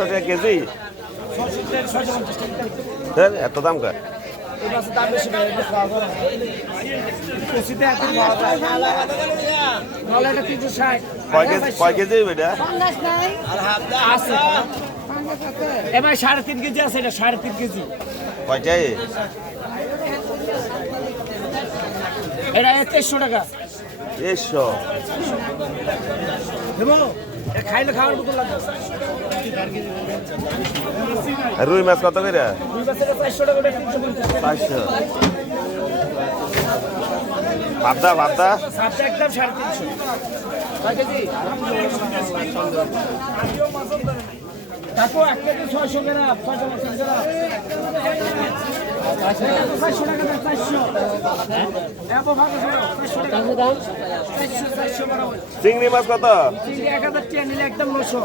টাকা কেজি। এত দাম কয়? কয় কেজি এটা? 3.5 কেজি আছে, এটা 3.5 কেজি। কয়টাই? এটা 2300 টাকা। 100 খাইলে খাওয়ার মতো লাগবে। রুই মাছ কত করে? 400 টাকা। 500। ভাবদা একদম 350। দেখো 1 কেজি 600 গ্রাম, 650 গ্রাম। 400 টাকা, 400। চিংড়ি মাছ কত? 1000 টাকা নিলে একদম 900।